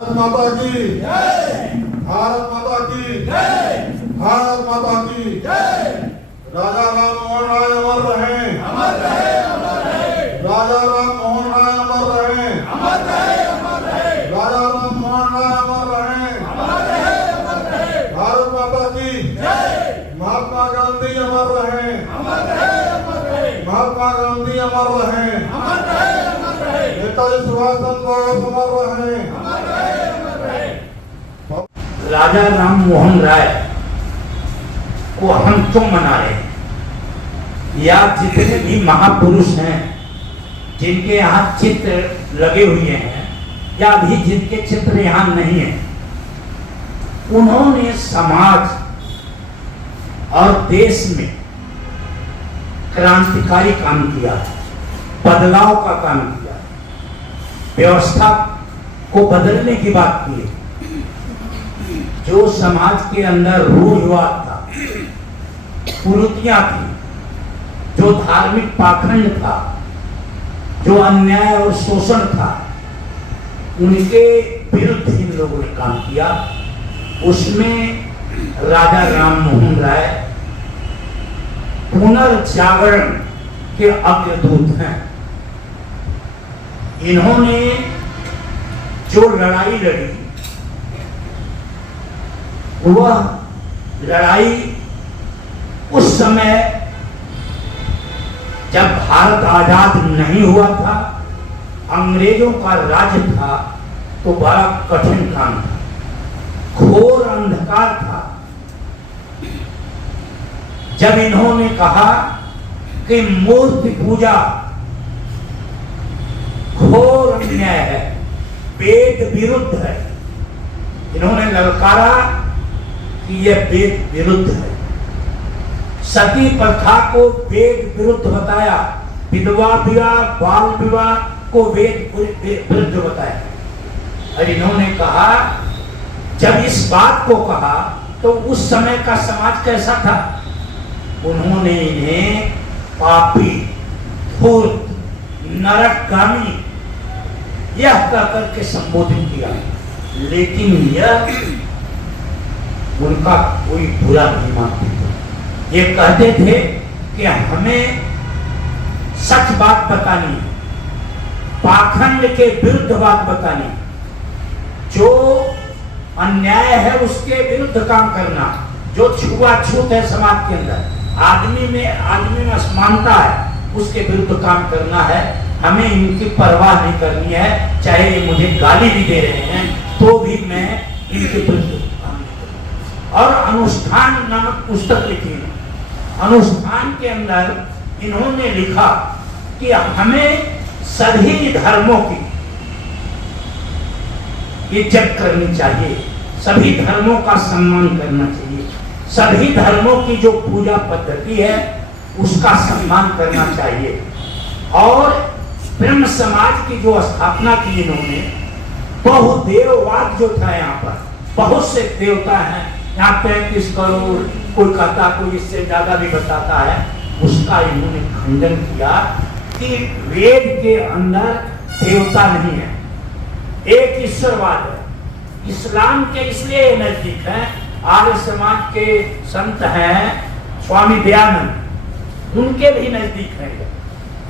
भारत माता की जय। भारत माता की जय। भारत माता की जय। राजा राम मोहन राय अमर रहे, अमर रहे, अमर रहे। राजा राम मोहन राय अमर रहे, अमर रहे, अमर रहे। राजा राम मोहन राय अमर रहे, अमर रहे, अमर रहे। भारत माता की जय। महात्मा गांधी अमर रहे, अमर रहे, अमर रहे। महात्मा गांधी अमर रहे, अमर रहे, अमर रहे। नेताजी सुभाष चंद्र बोस अमर रहे, अमर रहे, अमर रहे। राजा राम मोहन राय को हम क्यों मना रहे हैं? या जितने भी महापुरुष हैं जिनके यहाँ चित्र लगे हुए हैं या अभी जिनके चित्र यहाँ नहीं है, उन्होंने समाज और देश में क्रांतिकारी काम किया, बदलाव का काम किया, व्यवस्था को बदलने की बात की है। जो समाज के अंदर रूढ़िवाद था, कुरीतियां थी, जो धार्मिक पाखंड था, जो अन्याय और शोषण था, उनके विरुद्ध इन लोगों ने काम किया। उसमें राजा राम मोहन राय पुनर्जागरण के अग्रदूत हैं। इन्होंने जो लड़ाई लड़ी, वह लड़ाई उस समय जब भारत आजाद नहीं हुआ था, अंग्रेजों का राज था, तो बड़ा कठिन काम था, घोर अंधकार था। जब इन्होंने कहा कि मूर्ति पूजा घोर अन्याय है, वेद विरुद्ध है, इन्होंने ललकारा कि यह वेद विरुद्ध है। सती प्रथा को वेद विरुद्ध बताया, विधवा विवाह, बाल विवाह को वेद विरुद्ध बताया। और इन्होंने कहा, जब इस बात को कहा तो उस समय का समाज कैसा था? उन्होंने इन्हें पापी, धूर्त, नरकगामी यह कहकर के संबोधित किया, लेकिन यह उनका कोई बुरा नहीं मानते थे। ये कहते थे कि हमें सच बात बतानी, पाखंड के विरुद्ध बात बतानी, जो अन्याय है उसके विरुद्ध काम करना, जो छुआछूत है समाज के अंदर, आदमी में असमानता है, उसके विरुद्ध काम करना है। हमें इनकी परवाह नहीं करनी है, चाहे ये मुझे गाली भी दे रहे हैं तो भी मैं इनके विरुद्ध। और अनुष्ठान नामक पुस्तक लिखी, अनुष्ठान के अंदर इन्होंने लिखा कि हमें सभी धर्मों की इज्जत करनी चाहिए, सभी धर्मों का सम्मान करना चाहिए, सभी धर्मों की जो पूजा पद्धति है उसका सम्मान करना चाहिए। और ब्रह्म समाज की जो स्थापना की इन्होंने, बहुदेववाद जो था, यहाँ पर बहुत से देवता हैं, यहाँ 35 करोड़, कोई कहता, कोई इससे ज्यादा भी बताता है, उसका इन्होंने खंडन किया कि वेद के अंदर देवता नहीं है, एक ईश्वरवाद है। इस्लाम के इसलिए नजदीक है, आर्य समाज के संत हैं स्वामी दयानंद, उनके भी नजदीक है।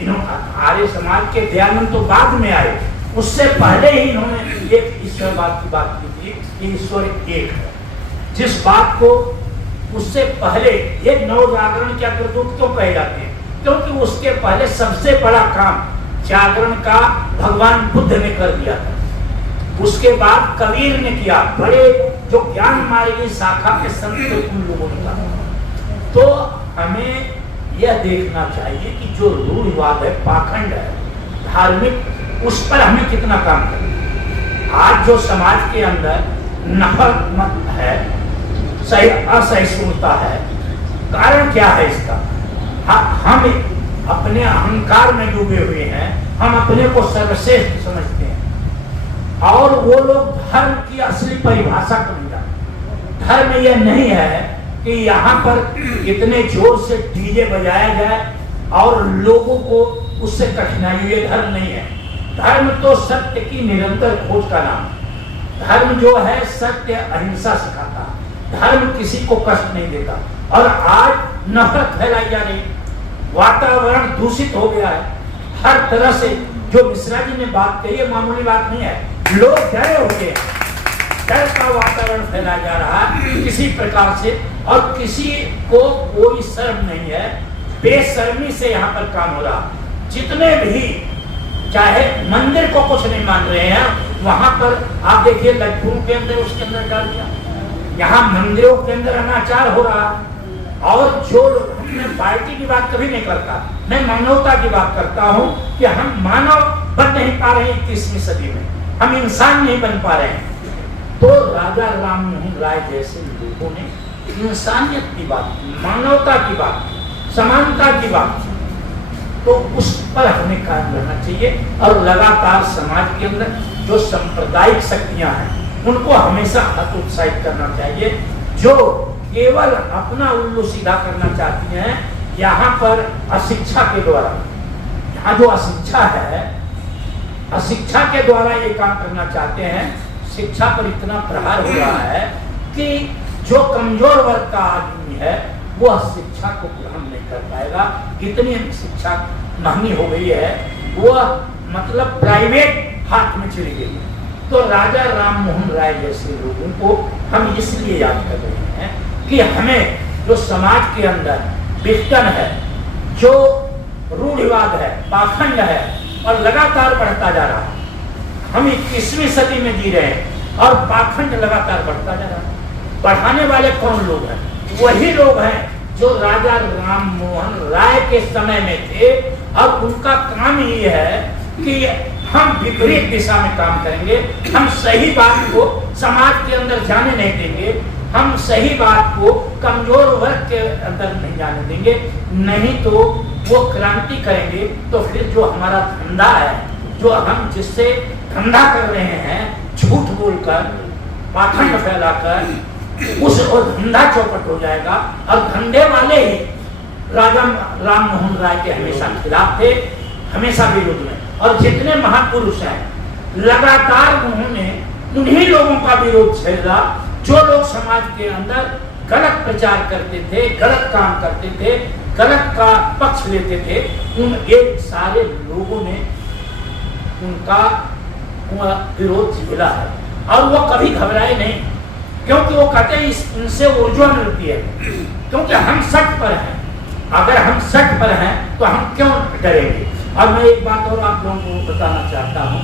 इन्होंने आर्य समाज के दयानंद तो बाद में आए, उससे पहले ही इन्होंने एक ईश्वरवाद की बात की थी कि ईश्वर एक है। जिस बात को उससे पहले ये नवजागरण के अग्रदूत क्यों कहे जाते हैं? क्योंकि उसके पहले सबसे बड़ा काम जागरण का भगवान बुद्ध ने कर दिया था, उसके बाद कबीर ने किया, बड़े जो ज्ञान मार्गी शाखा के संत उन लोगों ने कहा। तो हमें यह देखना चाहिए कि जो रूढ़िवाद है, पाखंड है, धार्मिक, उस पर हमें कितना काम करना। आज जो समाज के अंदर नफरत है, सही असहिष्णुता है, कारण क्या है इसका? हम अपने अहंकार में डूबे हुए हैं, हम अपने को सर्वश्रेष्ठ समझते हैं, और वो लोग धर्म की असली परिभाषा को नहीं जानते। धर्म यह नहीं है कि यहाँ पर इतने जोर से डीजे बजाया जाए और लोगों को उससे कठिनाई, ये धर्म नहीं है। धर्म तो सत्य की निरंतर खोज का नाम है। धर्म जो है सत्य अहिंसा सिखाता है, धर्म किसी को कष्ट नहीं देता। और आज नफरत फैलाई जा रही, वातावरण दूषित हो गया है हर तरह से। जो मिश्रा जी ने बात कही है मामूली बात नहीं है, लोग डरे हो गए, डर का वातावरण फैलाया जा रहा है किसी प्रकार से, और किसी को कोई शर्म नहीं है, बेशर्मी से यहाँ पर काम हो रहा। जितने भी चाहे मंदिर को कुछ नहीं मान रहे हैं, वहां पर आप देखिए लड्डू के अंदर उसके अंदर डाल दिया, यहाँ मंदिरों के अंदर अनाचार हो रहा। और जो मैं पार्टी की बात कभी नहीं करता, मैं मानवता की बात करता हूँ कि हम मानव बन नहीं पा रहे 21वीं सदी में, हम इंसान नहीं बन पा रहे हैं। तो राजा राम मोहन राय जैसे लोगों ने इंसानियत की बात, मानवता की बात, समानता की बात, तो उस पर हमें कायम रहना चाहिए। और लगातार समाज के अंदर जो सांप्रदायिक शक्तियां हैं उनको हमेशा हतोत्साहित करना चाहिए। जो केवल अपना उल्लू सीधा करना चाहती हैं, यहाँ पर अशिक्षा के द्वारा, यहाँ जो अशिक्षा है, अशिक्षा के द्वारा ये काम करना चाहते हैं। शिक्षा पर इतना प्रहार हो रहा है कि जो कमजोर वर्ग का आदमी है वह शिक्षा को ग्रहण नहीं कर पाएगा। इतनी शिक्षा महंगी हो गई है, वह मतलब प्राइवेट हाथ में चली गई है। तो राजा राम मोहन राय जैसे लोगों को हम इसलिए याद कर रहे हैं कि हमें जो समाज के अंदर विघटन है, जो रूढ़िवाद है, पाखंड है और लगातार बढ़ता जा रहा है, हम 21वीं सदी में जी रहे हैं और पाखंड लगातार बढ़ता जा रहा है। बढ़ाने वाले कौन लोग हैं? वही लोग हैं जो राजा राम मोहन राय के समय में थे। अब उनका काम ही है कि हम विपरीत दिशा में काम करेंगे, हम सही बात को समाज के अंदर जाने नहीं देंगे, हम सही बात को कमजोर वर्ग के अंदर नहीं जाने देंगे, नहीं तो वो क्रांति करेंगे। तो फिर जो हमारा धंधा है, जो हम जिससे धंधा कर रहे हैं, झूठ बोलकर, पाखंड फैलाकर, उस और धंधा चौपट हो जाएगा। और धंधे वाले ही राजा राम मोहन राय के हमेशा खिलाफ थे, हमेशा विरोध में। और जितने महापुरुष हैं लगातार उन्होंने उन्हीं लोगों का विरोध छेड़ा जो लोग समाज के अंदर गलत प्रचार करते थे, गलत काम करते थे, गलत का पक्ष लेते थे। उन एक सारे लोगों ने उनका विरोध झेला है और वो कभी घबराए नहीं, क्योंकि वो कहते हैं इनसे ऊर्जा मिलती है, क्योंकि हम सच पर हैं। अगर हम सच पर हैं तो हम क्यों डरेंगे। और मैं एक बात और आप लोगों को बताना चाहता हूँ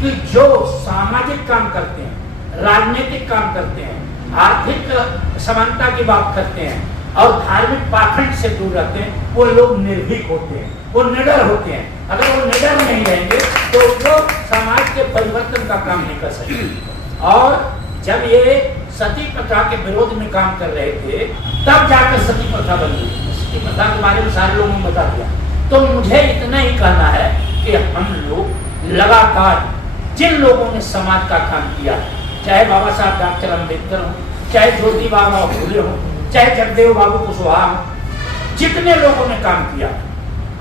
कि जो सामाजिक काम करते हैं, राजनीतिक काम करते हैं, आर्थिक समानता की बात करते हैं और धार्मिक पाखंड से दूर रहते हैं, वो लोग निर्भीक होते हैं, वो निडर होते हैं। अगर वो निडर नहीं रहेंगे तो वो समाज के परिवर्तन का काम नहीं कर सकते। और जब ये सती प्रथा के विरोध में काम कर रहे थे तब जाकर सती प्रथा बन गई। सती प्रथा के बारे में सारे लोगों ने बता दिया। तो मुझे इतना ही कहना है कि हम लोग लगातार जिन लोगों ने समाज का काम किया, चाहे बाबा साहब डॉक्टर अम्बेडकर हो, चाहे ज्योतिबा फुले हो, चाहे जगदेव बाबू कुशवाहा हो, जितने लोगों ने काम किया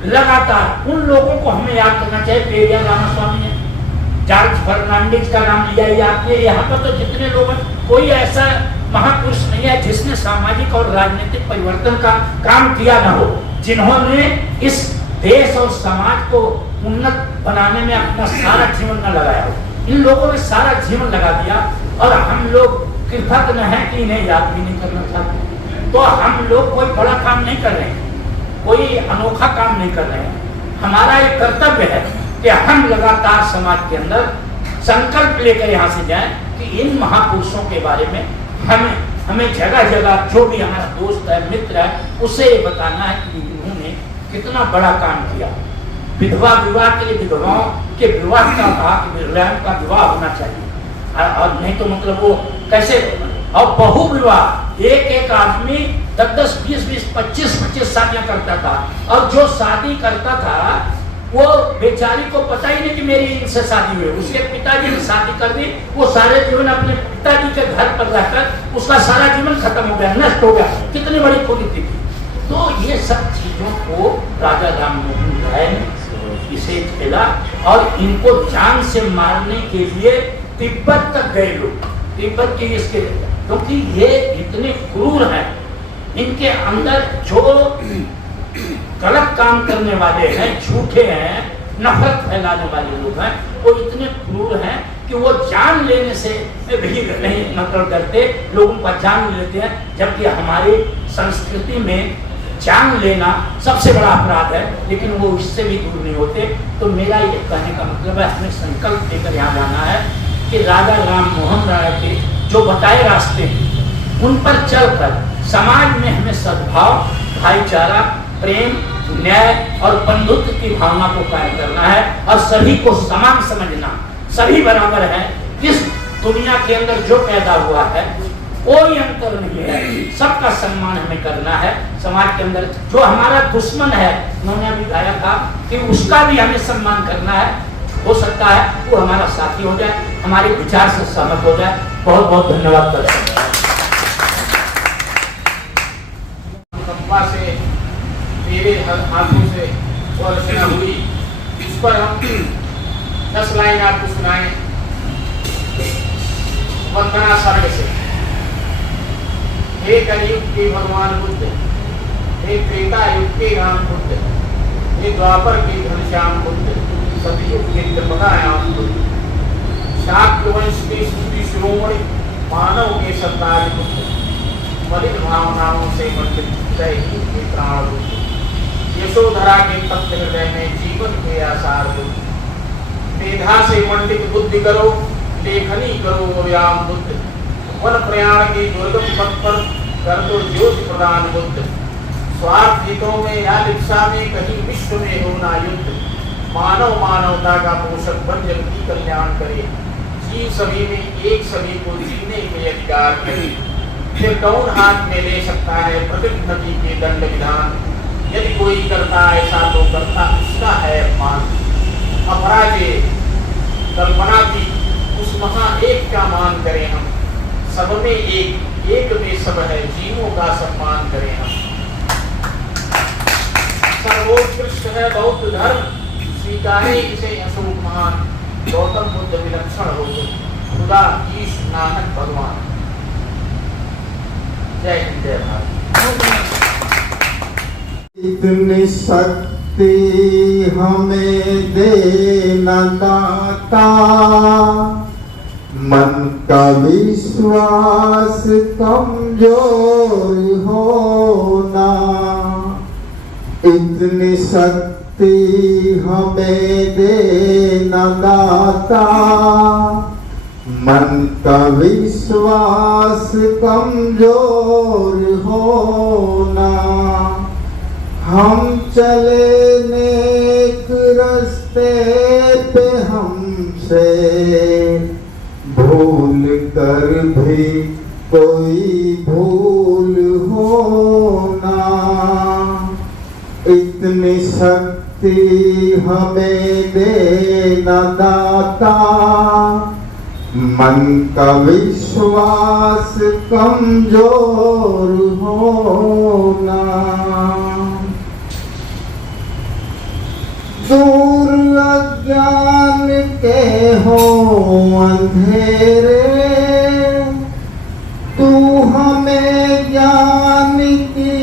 लगातार, उन लोगों को हमें याद करना चाहिए। पेरियार रामास्वामी है, जॉर्ज फर्नांडिस का नाम लिया ही आपने। यहाँ पर तो जितने लोग हैं, कोई ऐसा महापुरुष नहीं है जिसने सामाजिक और राजनीतिक परिवर्तन का काम किया ना हो, जिन्होंने इस देश और समाज को उन्नत बनाने में अपना सारा जीवन न लगाया हो। इन लोगों ने सारा जीवन लगा दिया और हम लोग कृतज्ञ हैं कि इन्हें याद भी नहीं करना चाहते। तो हम लोग कोई बड़ा काम नहीं कर रहे हैं, कोई अनोखा काम नहीं कर रहे हैं। हमारा एक कर्तव्य है कि हम लगातार समाज के अंदर संकल्प लेकर यहाँ से जाएं कि इन महापुरुषों के बारे में हमें जगह जगह जो भी हमारा दोस्त है, मित्र है, उसे ये बताना है कि इन्होंने कितना बड़ा काम किया। विधवा विवाह के लिए विधवाओं के विवाह का कहा कि का विवाह होना चाहिए, और नहीं तो मतलब वो कैसे। और बहु विवाह, एक आदमी 10-10, 20-20, 25-25 शादियां करता था, और जो शादी करता था वो बेचारी को पता ही नहीं कि मेरी इनसे शादी हुई। उसके पिताजी ने शादी कर दी, वो सारे जीवन अपने पिताजी के घर पर रहकर उसका सारा जीवन खत्म हो गया, नष्ट हो गया। कितनी बड़ी कुरीति थी। तो ये सब चीजों को राजा राम मोहन राय ने इसे झेला और इनको जान से मारने के लिए तिब्बत तक गए लोग, तिब्बत के इसके, क्योंकि ये इतने क्रूर हैं, इनके अंदर जो गलत काम करने वाले हैं, झूठे हैं, नफरत फैलाने वाले लोग हैं, वो इतने क्रूर हैं कि वो जान लेने से भी नहीं नफरत करते, लोगों का जान लेते हैं, जबकि हमारी संस्कृति में जान लेना सबसे बड़ा अपराध है, लेकिन वो इससे भी दूर नहीं होते। तो मेरा ये कहने का मतलब है, हमें संकल्प लेकर यहाँ जाना है कि राजा राम मोहन राय के जो बताए रास्ते हैं उन पर चलकर समाज में हमें सद्भाव, भाईचारा, प्रेम, न्याय और बंधुत्व की भावना को कायम करना है और सभी को समान समझना, सभी बराबर हैं। इस दुनिया के अंदर जो पैदा हुआ है कोई अंतर नहीं है, सबका सम्मान हमें करना है। समाज के अंदर जो हमारा दुश्मन है, उन्होंने अभी गाया था कि उसका भी हमें सम्मान करना है। हो सकता है वो हमारा साथी हो जाए, हमारे विचार से सहमत हो जाए। बहुत बहुत धन्यवाद करते हैं। से मेरे हाथों से वो रचना हुई, इस पर हम 10 लाइन आपको सुनाएं। वंदना सर्ग से। हे कलयुग के भगवान बुद्ध, हे त्रेता युग के राम बुद्ध, हे द्वापर के घनश्याम बुद्ध, सतयुग के त्रिपदायाम बुद्ध, शाक्य वंश के सूर्य शिरोमणि, मानव के सरदार बुद्ध, मलिन भावनाओं से मंडित दैहिक के प्राण बुद्ध, यशोधरा के तप्त हृदय में जीवन के आसार बुद्ध, मेधा से मंडित बुद्धि करो, लेखनी करो व्याम बुद्ध, वन प्रयाण के दुर्गम पथ पर कर दो ज्योति प्रदान बुद्ध, स्वार्थ हितों में या लिप्सा में कहीं विश्व में हो ना युद्ध, मानव मानवता का पोषक बन जग की कल्याण करे, जीव सभी में एक सभी को जीने के अधिकार करे। फिर कौन हाथ में ले सकता है प्रकृति के दंड विधान, यदि कोई करता ऐसा तो करता उसका है अपमान। अपराजे कल्पना की उस महा एक का मान करें हम, सब में एक, एक में सब है, जीवों का सम्मान करें हम। सर्वोत्कृष्ट है बौद्ध धर्म, स्वीकारे इसे अशोक महान, गौतम बुद्ध विलक्षण हो खुदा ईश नानक भगवान। जय हिंद जय भारत। इतनी शक्ति हमें देना दाता, मन का विश्वास कमजोर होना, इतनी शक्ति हमें देना दाता, मन का विश्वास कमजोर होना। हम चले नेक रास्ते पे हमसे भूल कर भी कोई भूल होना, इतनी शक्ति हमें देना दाता, मन का विश्वास कमजोर होना। दूर अज्ञान के हो अंधेरे, तू हमें ज्ञान की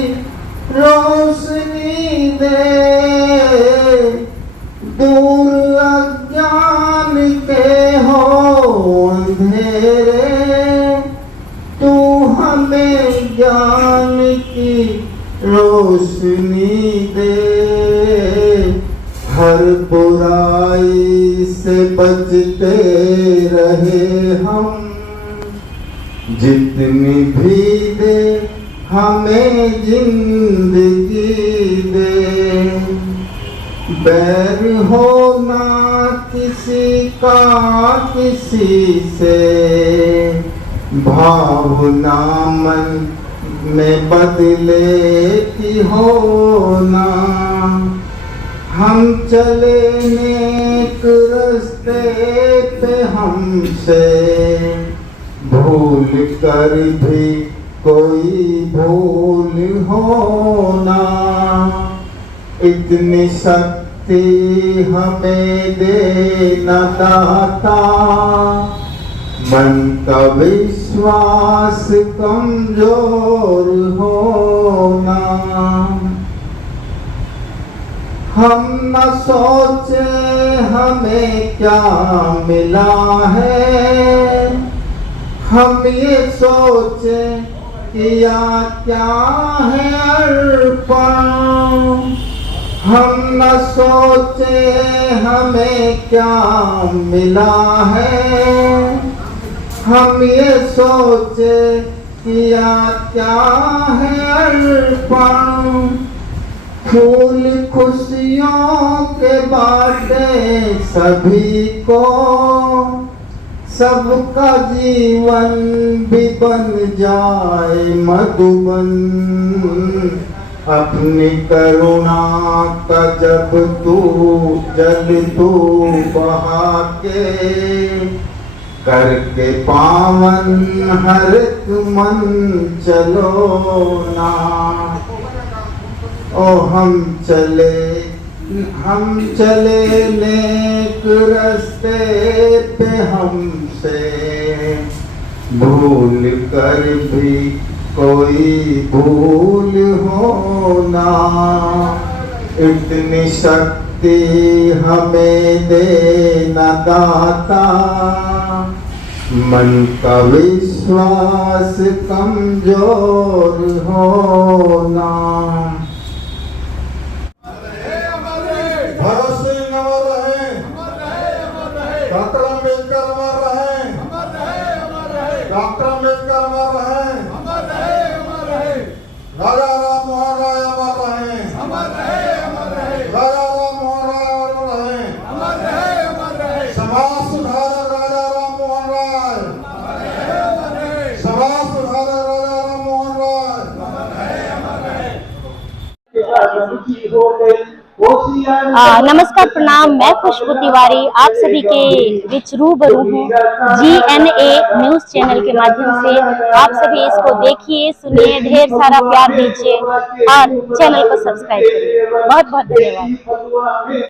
रोशनी दे। दूर अज्ञान के हो अंधेरे, तू हमें ज्ञान की रोशनी दे। हर बुराई से बचते रहे हम, जितनी भी दे हमें जिंदगी दे। बैर होना किसी का किसी से, भावना मन में बदले की होना। हम चले नेक रास्ते पे हमसे भूल कर भी कोई भूल होना, इतनी शक्ति हमें देना दाता, मन का विश्वास कमजोर होना। हम न सोचे हमें क्या मिला है, हम ये सोचे किया क्या है अर्पण। हम न सोचे हमें क्या मिला है, हम ये सोचे किया क्या है अर्पण। फूल खुशियों के बाटे सभी को, सबका जीवन भी बन जाए मधुबन। अपनी करुणा का जब तू जल तू बहा के, करके पावन हर एक मन चलो ना। ओ हम चले नेक रास्ते पे, हमसे भूल कर भी कोई भूल होना। इतनी शक्ति हमें देना दाता, मन का विश्वास कमजोर होना। भगत सिंह अमर रहे, डॉक्टर अम्बेडकर अमर रहे, डॉक्टर अम्बेडकर अमर रहे, राजा राम मोहन राय अमर रहे, राजा राम मोहन राय अमर रहे, समाज सुधारक राजा राम मोहन राय, समाज सुधारक राजा राम मोहन राय। नमस्कार, प्रणाम। मैं खुशबू तिवारी आप सभी के बीच रूबरू हूँ GNA न्यूज चैनल के माध्यम से। आप सभी इसको देखिए, सुनिए, ढेर सारा प्यार दीजिए और चैनल को सब्सक्राइब करिए। बहुत बहुत धन्यवाद।